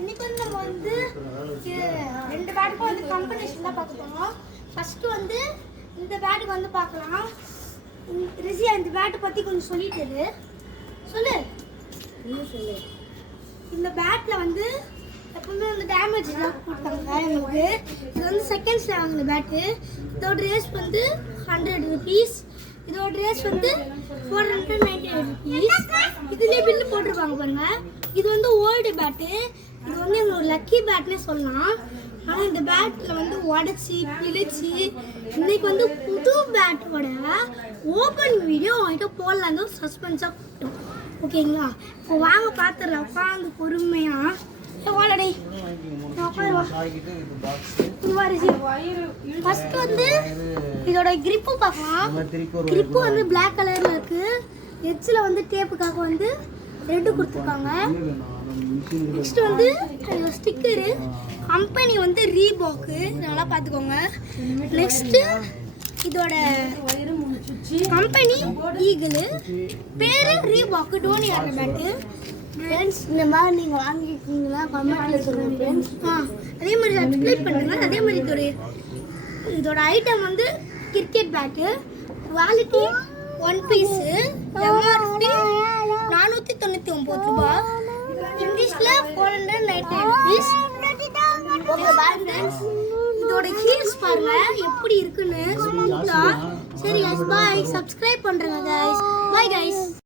இன்னைக்கு வந்து நம்ம வந்து ரெண்டு பேட்டுக்கும் வந்து காம்படிஷன் தான் பார்க்க போறோம். ஃபர்ஸ்ட் வந்து இந்த பேட்டுக்கு வந்து பார்க்கலாம். ரிஷியா இந்த பேட்டை பத்தி கொஞ்சம் சொல்லிட்டு சொல்லு. இந்த பேட்ல வந்து எப்பவுமே வந்து டேமேஜ் எல்லாம் கொடுத்தாங்க எங்களுக்கு. இது வந்து செகண்ட்ஸ்ல வாங்கின பேட்டு. இதோட ரேஸ் வந்து 100 rupees. இதோட ரேஸ் வந்து 498 rupees. இதுலயே பில்லு போட்டிருப்பாங்க பாருங்க. இது வந்து ஓல்டு பேட்டு. இது வந்து எங்களோட லக்கி பேட்னே சொல்லலாம். ஆனால் இந்த பேட்டில் வந்து உடச்சி பிழிச்சு இன்னைக்கு வந்து புது பேட்டோட ஓப்பன் வீடியோ அவங்ககிட்ட போடலாம் தான் சஸ்பென்ஸாக கூப்பிட்டோம். ஓகேங்களா? இப்போ வாங்க பார்த்துடலாம். உட்காந்து பொறுமையாக ஓடடே ஃபர்ஸ்ட் வந்து இதோட கிரிப்பு பார்க்கலாம். கிரிப்பு வந்து பிளாக் கலர்ல இருக்கு. எட்ஜில் வந்து டேப்புக்காக வந்து ரெட்டு கொடுத்துருக்காங்க. நெக்ஸ்ட் வந்து ஸ்டிக்கரு கம்பெனி வந்து ரீபாக்கு, நல்லா பார்த்துக்கோங்க. நெக்ஸ்ட் இதோட கம்பெனி ஈகிள், பேரு ரீபாக்கு, டோனி ஆடுற பேட்டு. ஃப்ரெண்ட்ஸ் இந்த மாதிரி நீங்கள் வாங்கிக்கிட்டீங்களா கமெண்ட்டில் சொல்லுங்கள் ஃப்ரெண்ட்ஸ். அதே மாதிரி சப்ஸ்கிரைப் பண்ணுங்க. அதே மாதிரி இதோட ஐட்டம் வந்து cricket bat, quality 1 piece, MRP 499 ரூபாய், இங்கிலீஷில் 498 rupees. Okay bye friends. இதோட ஹீல்ஸ் பாருங்க எப்படி இருக்குன்னு ஸ்மூத்தா. சரி கைஸ் பாய். சப்ஸ்கிரைப் பண்ணுறேங்க கைஸ். Bye guys.